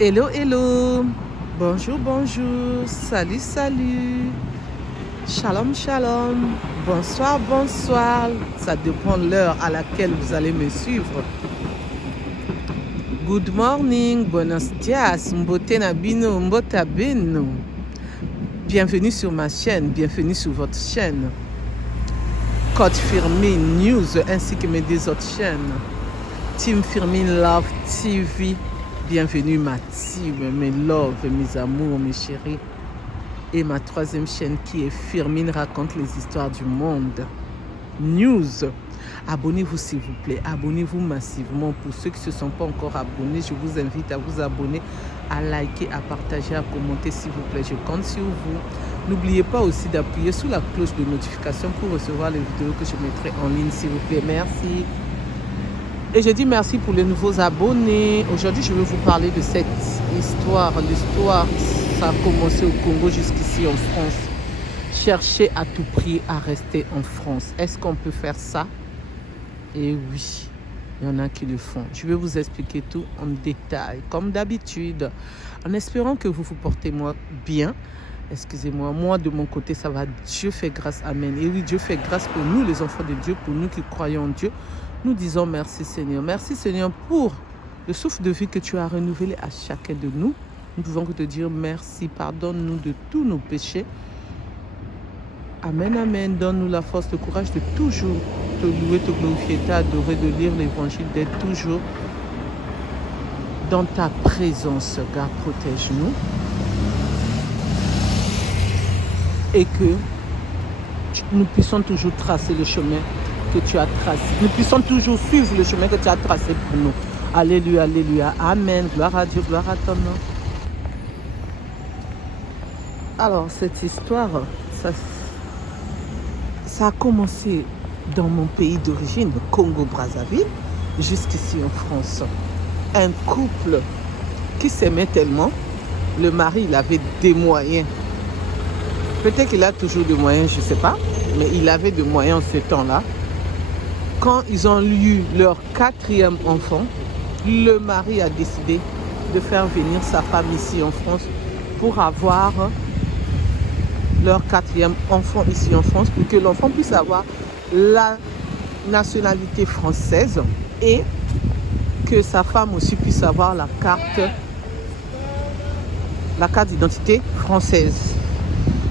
Hello, hello. Bonjour, bonjour. Salut, salut. Shalom, shalom. Bonsoir, bonsoir. Ça dépend de l'heure à laquelle vous allez me suivre. Good morning, buenos dias, mbote nabino, mbota bino. Bienvenue sur ma chaîne, bienvenue sur votre chaîne. Code Firmin News ainsi que mes deux autres chaînes. Team Firmin Love TV. Bienvenue ma team, mes love, mes amours, mes chéris. Et ma troisième chaîne qui est Firmin raconte les histoires du monde. News. Abonnez-vous s'il vous plaît, abonnez-vous massivement. Pour ceux qui ne se sont pas encore abonnés, je vous invite à vous abonner, à liker, à partager, à commenter s'il vous plaît. Je compte sur vous. N'oubliez pas aussi d'appuyer sur la cloche de notification pour recevoir les vidéos que je mettrai en ligne s'il vous plaît. Merci. Et je dis merci pour les nouveaux abonnés. Aujourd'hui, je vais vous parler de cette histoire. L'histoire, ça a commencé au Congo jusqu'ici en France. Cherchez à tout prix à rester en France. Est-ce qu'on peut faire ça? Eh oui, il y en a qui le font. Je vais vous expliquer tout en détail, comme d'habitude, en espérant que vous vous portez bien. Excusez-moi, moi de mon côté, ça va. Dieu fait grâce, amen. Et oui, Dieu fait grâce pour nous, les enfants de Dieu, pour nous qui croyons en Dieu. Nous disons merci Seigneur. Merci Seigneur pour le souffle de vie que tu as renouvelé à chacun de nous. Nous pouvons que te dire merci. Pardonne-nous de tous nos péchés. Amen, amen. Donne-nous la force, le courage de toujours te louer, te glorifier, t'adorer, de lire l'évangile, d'être toujours dans ta présence. Garde, protège-nous. Et que nous puissions toujours tracer le chemin que tu as tracé. Nous puissions toujours suivre le chemin que tu as tracé pour nous. Alléluia, alléluia. Amen. Gloire à Dieu, gloire à ton nom. Alors, cette histoire, ça a commencé dans mon pays d'origine, le Congo-Brazzaville, jusqu'ici en France. Un couple qui s'aimait tellement, le mari, il avait des moyens. Peut-être qu'il a toujours des moyens, je ne sais pas, mais il avait des moyens en ce temps-là. Quand ils ont eu leur 4e enfant, le mari a décidé de faire venir sa femme ici en France pour avoir leur 4e enfant ici en France, pour que l'enfant puisse avoir la nationalité française et que sa femme aussi puisse avoir la carte d'identité française.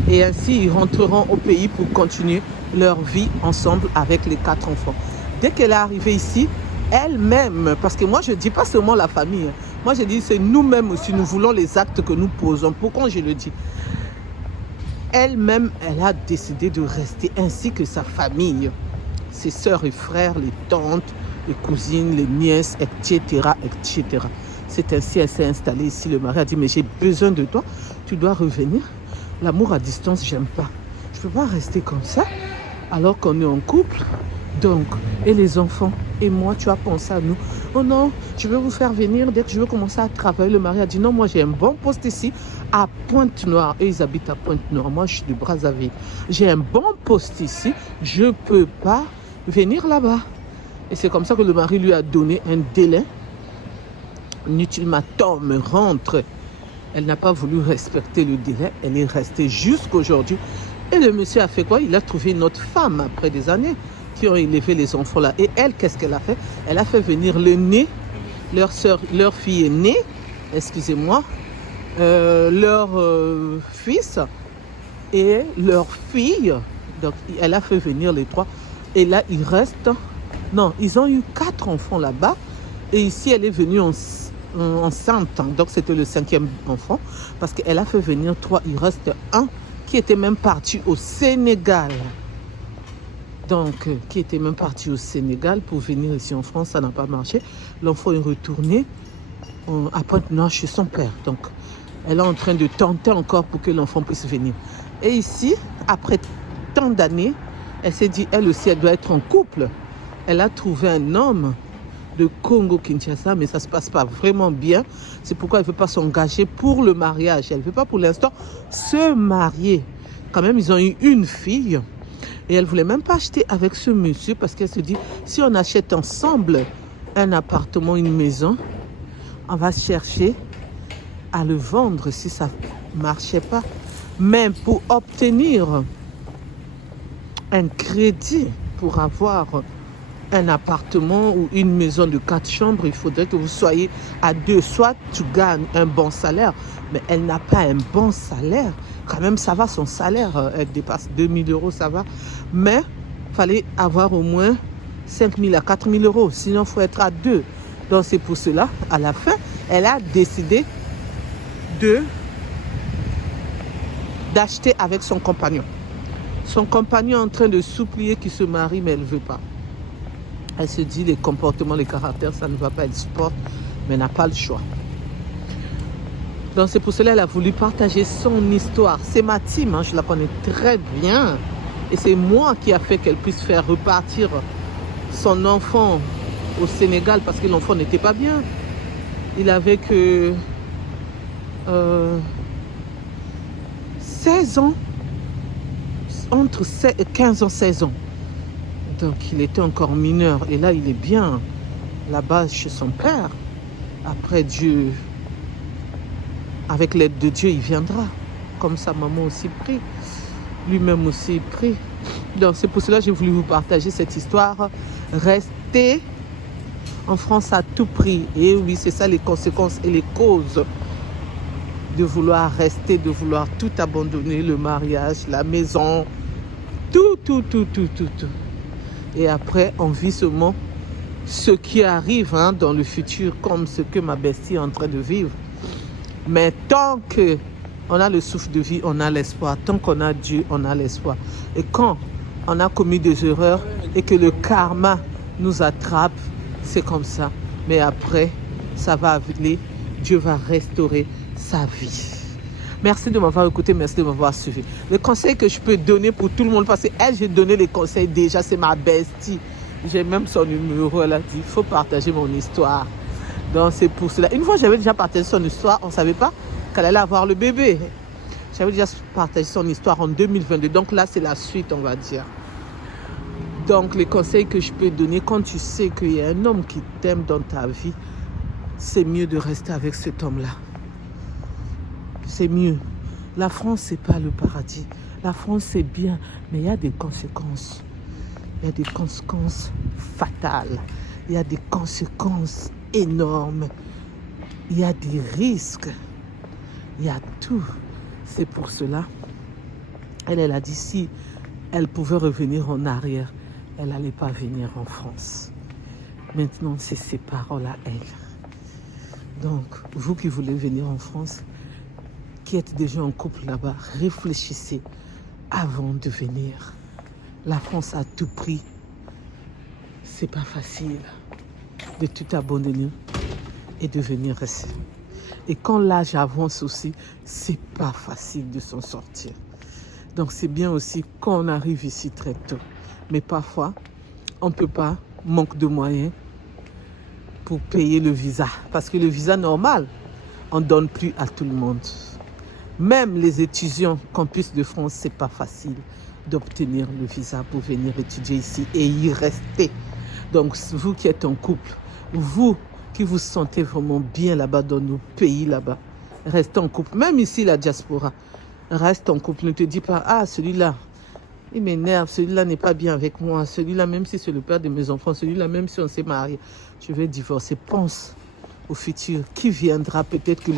Et ainsi, ils rentreront au pays pour continuer leur vie ensemble avec les 4 enfants. Dès qu'elle est arrivée ici, elle-même, parce que moi je ne dis pas seulement la famille, moi je dis c'est nous-mêmes aussi, nous voulons les actes que nous posons. Pourquoi je le dis? Elle-même, elle a décidé de rester ainsi que sa famille, ses sœurs et frères, les tantes, les cousines, les nièces, etc., etc. C'est ainsi elle s'est installée ici. Le mari a dit mais j'ai besoin de toi, tu dois revenir. L'amour à distance, j'aime pas. Je ne peux pas rester comme ça alors qu'on est en couple. Donc, et les enfants, et moi, tu as pensé à nous. Oh non, je vais vous faire venir dès que je vais commencer à travailler. Le mari a dit non, moi j'ai un bon poste ici à Pointe-Noire. Et ils habitent à Pointe-Noire. Moi, je suis de Brazzaville. J'ai un bon poste ici. Je ne peux pas venir là-bas. Et c'est comme ça que le mari lui a donné un délai. Inutilement, Tom rentre. Elle n'a pas voulu respecter le délai. Elle est restée jusqu'aujourd'hui. Et le monsieur a fait quoi? Il a trouvé une autre femme après des années qui ont élevé les enfants là. Et elle, qu'est-ce qu'elle a fait? Elle a fait venir le nez, leur fille est née, excusez-moi, leur fils et leur fille. Donc, elle a fait venir les 3. Et là, il reste... Non, ils ont eu 4 enfants là-bas. Et ici, elle est venue enceinte. Donc, c'était le 5e enfant. Parce qu'elle a fait venir 3. Il reste un qui était même parti au Sénégal. Donc, qui était même parti au Sénégal pour venir ici en France. Ça n'a pas marché. L'enfant est retourné à Pointe-Noire chez son père. Donc, elle est en train de tenter encore pour que l'enfant puisse venir. Et ici, après tant d'années, elle s'est dit, elle aussi, elle doit être en couple. Elle a trouvé un homme de Congo-Kinshasa, mais ça ne se passe pas vraiment bien. C'est pourquoi elle ne veut pas s'engager pour le mariage. Elle ne veut pas pour l'instant se marier. Quand même, ils ont eu une fille. Et elle ne voulait même pas acheter avec ce monsieur parce qu'elle se dit, si on achète ensemble un appartement, une maison, on va chercher à le vendre si ça ne marchait pas. Mais pour obtenir un crédit pour avoir un appartement ou une maison de 4 chambres, il faudrait que vous soyez à 2. Soit tu gagnes un bon salaire, mais elle n'a pas un bon salaire. Quand même, ça va, son salaire, elle dépasse 2000 euros, ça va. Mais il fallait avoir au moins 5000 à 4000 euros, sinon il faut être à 2. Donc c'est pour cela, à la fin, elle a décidé d'acheter avec son compagnon. Son compagnon est en train de supplier qu'il se marie, mais elle ne veut pas. Elle se dit, les comportements, les caractères, ça ne va pas, elle supporte, mais elle n'a pas le choix. Donc c'est pour cela qu'elle a voulu partager son histoire. C'est ma team, hein, je la connais très bien. Et c'est moi qui a fait qu'elle puisse faire repartir son enfant au Sénégal parce que l'enfant n'était pas bien. Il avait que 16 ans, entre 15 ans et 16 ans. Donc il était encore mineur. Et là, il est bien là-bas chez son père. Après Dieu, avec l'aide de Dieu, il viendra. Comme sa maman aussi prie. Lui-même aussi prie. Donc c'est pour cela que j'ai voulu vous partager cette histoire. Restez en France à tout prix. Et oui, c'est ça les conséquences et les causes de vouloir rester, de vouloir tout abandonner, le mariage, la maison, tout. Et après, on vit seulement ce qui arrive dans le futur, comme ce que ma bestie est en train de vivre. Mais tant qu'on a le souffle de vie, on a l'espoir. Tant qu'on a Dieu, on a l'espoir. Et quand on a commis des erreurs et que le karma nous attrape, c'est comme ça. Mais après, ça va aller. Dieu va restaurer sa vie. Merci de m'avoir écouté, merci de m'avoir suivi. Le conseil que je peux donner pour tout le monde, parce qu'elle, j'ai donné les conseils déjà, c'est ma bestie. J'ai même son numéro, elle a dit, il faut partager mon histoire. Donc c'est pour cela. Une fois, j'avais déjà partagé son histoire, on ne savait pas qu'elle allait avoir le bébé. J'avais déjà partagé son histoire en 2022. Donc là, c'est la suite, on va dire. Donc les conseils que je peux donner, quand tu sais qu'il y a un homme qui t'aime dans ta vie, c'est mieux de rester avec cet homme-là. C'est mieux. La France, c'est pas le paradis. La France, c'est bien, mais il y a des conséquences. Il y a des conséquences fatales. Il y a des conséquences énormes. Il y a des risques. Il y a tout. C'est pour cela. Elle a dit si elle pouvait revenir en arrière, elle n'allait pas venir en France. Maintenant, c'est ses paroles à elle. Donc, vous qui voulez venir en France, qui êtes déjà en couple là-bas, réfléchissez avant de venir. La France à tout prix, c'est pas facile de tout abandonner et de venir rester. Et quand l'âge avance aussi, c'est pas facile de s'en sortir. Donc c'est bien aussi qu'on arrive ici très tôt. Mais parfois, on ne peut pas, manque de moyens pour payer le visa. Parce que le visa normal, on ne donne plus à tout le monde. Même les étudiants campus de France, c'est pas facile d'obtenir le visa pour venir étudier ici et y rester. Donc, vous qui êtes en couple, vous qui vous sentez vraiment bien là-bas dans nos pays là-bas, restez en couple. Même ici, la diaspora, reste en couple. Ne te dis pas, ah, celui-là, il m'énerve, celui-là n'est pas bien avec moi, celui-là, même si c'est le père de mes enfants, celui-là, même si on s'est marié, je vais divorcer. Pense au futur, qui viendra, peut-être que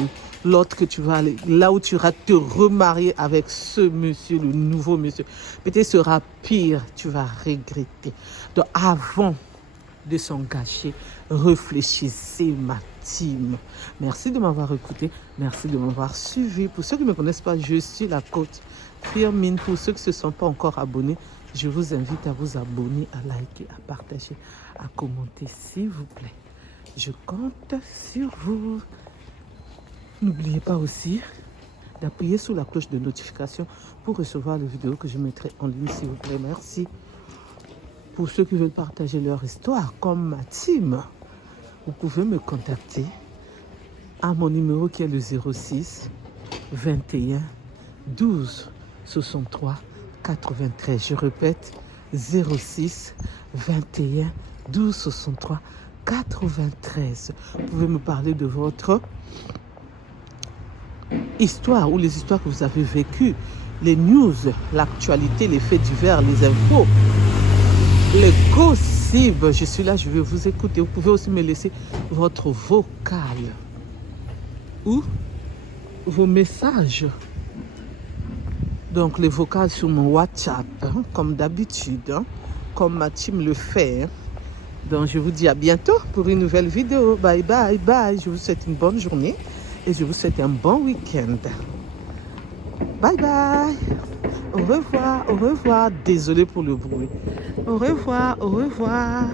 l'autre que tu vas aller, là où tu vas te remarier avec ce monsieur, le nouveau monsieur, peut-être sera pire, tu vas regretter. Donc avant de s'engager, réfléchissez ma team. Merci de m'avoir écouté, merci de m'avoir suivi. Pour ceux qui ne me connaissent pas, je suis la coach Firmin. Pour ceux qui ne se sont pas encore abonnés, je vous invite à vous abonner, à liker, à partager, à commenter, s'il vous plaît. Je compte sur vous. N'oubliez pas aussi d'appuyer sur la cloche de notification pour recevoir les vidéos que je mettrai en ligne, s'il vous plaît. Merci. Pour ceux qui veulent partager leur histoire, comme ma team, vous pouvez me contacter à mon numéro qui est le 06 21 12 63 93. Je répète, 06 21 12 63 93. Vous pouvez me parler de votre histoires ou les histoires que vous avez vécues, les news, l'actualité, les faits divers, les infos, les gossips. Je suis là, je vais vous écouter. Vous pouvez aussi me laisser votre vocal ou vos messages. Donc les vocales sur mon WhatsApp, hein, comme d'habitude, hein, comme ma team le fait. Hein. Donc je vous dis à bientôt pour une nouvelle vidéo. Bye bye bye. Je vous souhaite une bonne journée et je vous souhaite un bon week-end. Bye bye. Au revoir, au revoir. Désolé pour le bruit. Au revoir, au revoir.